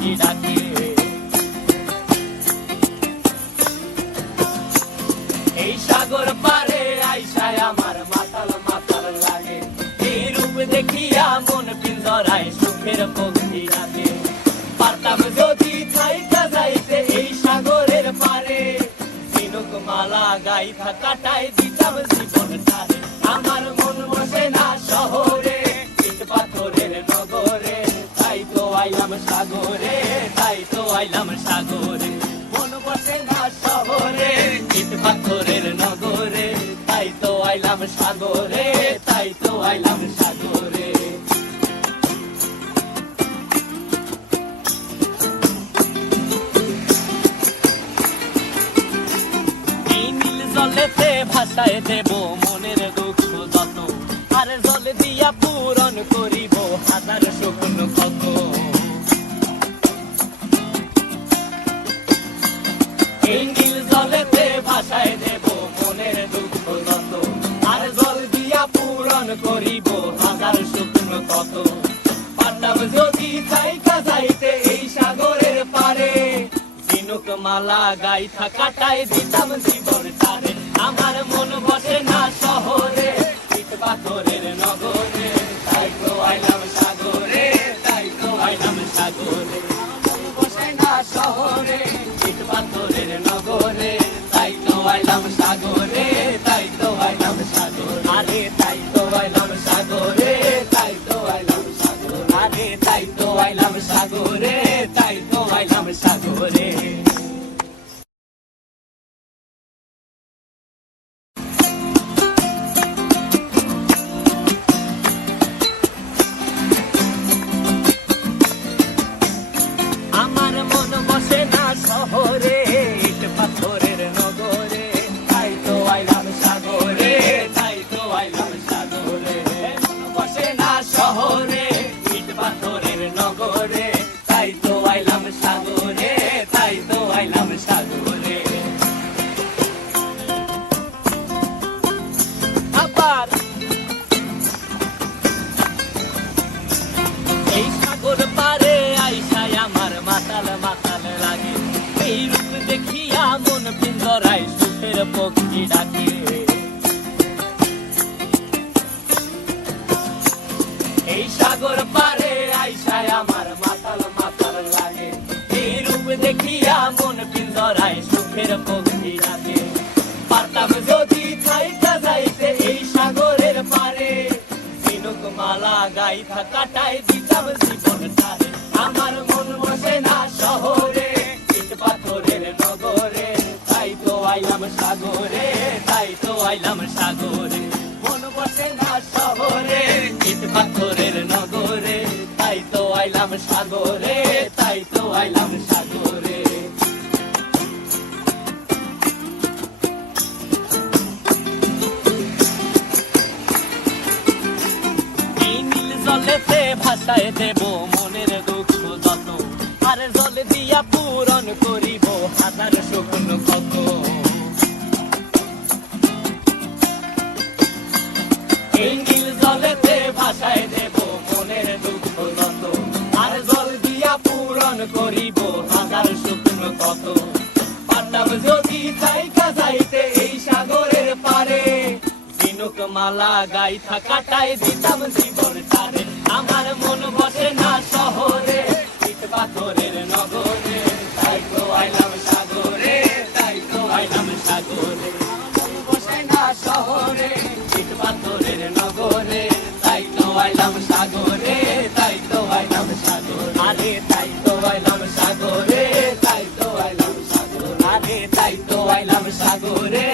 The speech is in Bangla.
পক্ষী ডাকে। এই সাগর পারে আইসায় আমার মাতাল মাতাল লাগে, এই রূপ দেখিয়া মন পিঞ্জরায় সুখের পক্ষী ডাকে। পারতাম যদি থাইকা যাইতে এই সাগরের পারে, ঝিনুক মালা গাইথা কাটাই দিতাম জীবনটারে। আমার মন বসে না শহরে, ইট পাথরের নগরে, তাই তো আইলাম সাগরে, তাই তো আইলাম সাগরে। মন বসে না শহরে, ইট পাথরের নগরে, তাই তো আইলাম সাগরে, তাই তো আইলাম সাগরে। জলেতে ভাসায় দেব মনের দুঃখ যত, আর জল দিয়া পূরণ করিব হাজার স্বপ্ন কত। এই নীল জলেতে ভাসায় দেব মনের দুঃখ যত, আর জল দিয়া পূরণ করিব হাজার স্বপ্ন কত। পারতাম যদি থাইকা যাইতে এই সাগরের পারে, ঝিনুক মালা গাইথা কাটাই দিতাম জীবনটারে। আমার মন বসে না শহরে, ইট পাথরের নগরে, তাই তো আইলাম সাগরে, তাই তো আইলাম সাগরে। মন বসে না শহরে, ইট পাথরের নগরে, তাই তো আইলাম সাগরে, তাই তো আইলাম সাগরে। আরে তাই তো আইলাম সাগরে, তাই তো আইলাম সাগরে। আরে তাই তো আইলাম সাগরে, তাই তো আইলাম সাগরে। আমার মন বসে না শহরে, ইট পাথরের নগরে, তাই তো আইলাম সাগরে, তাই তো আইলাম সাগরে। মন বসে না শহরে, ইট পাথরের নগরে, তাই তো আইলাম সাগরে, তাই তো আইলাম সাগরে। আবার এই সাগর পারে আইসায় আমার মাতাল মাতাল লাগে, এই রূপ দেখিয়া মন পিঞ্জরায় সুখের পক্ষী ডাকে। এই সাগর পারে আইসায় আমার মাতাল মাতাল লাগে, এই রূপ দেখিয়া মন পিঞ্জরায় সুখের পক্ষী ডাকে। পারতাম যদি থাইকা যাইতে এই সাগরের পারে, ঝিনুক মালা গাইথা কাটাই দিতাম জীবনটারে। আমার মন বসে না শহরে, ইট পাথরের নগরে, তাই তো আইলাম সাগরে, তাই তো আইলাম সাগরে। মন বসে না শহরে, ইট পাথরের নগরে, তাই তো আইলাম সাগরে, তাই তো আইলাম সাগরে। জলেতে ভাসায় দেব মনের দুঃখ যত, আর জল দিয়া পূরণ করিব হাজার স্বপ্ন কত। এই নীল জলেতে ভাসায় দেব মনের দুঃখ যত, আর জল দিয়া পূরণ করিব হাজার স্বপ্ন কত। পারতাম যদি থাইকা যাইতে এই সাগরের পারে, ঝিনুক মালা গাইথা কাটাই দিতাম জীবনটারে। আমার মন বসে না শহরে, ইট পাথরের নগরে, তাই তো আইলাম সাগরে, তাই তো আইলাম সাগরে। মন বসে না শহরে, ইট পাথরের নগরে, তাই তো আইলাম সাগরে, তাই তো আইলাম সাগরে। আরে তাই তো আইলাম সাগরে, তাই তো আইলাম সাগরে। আরে তাই তো আইলাম সাগরে।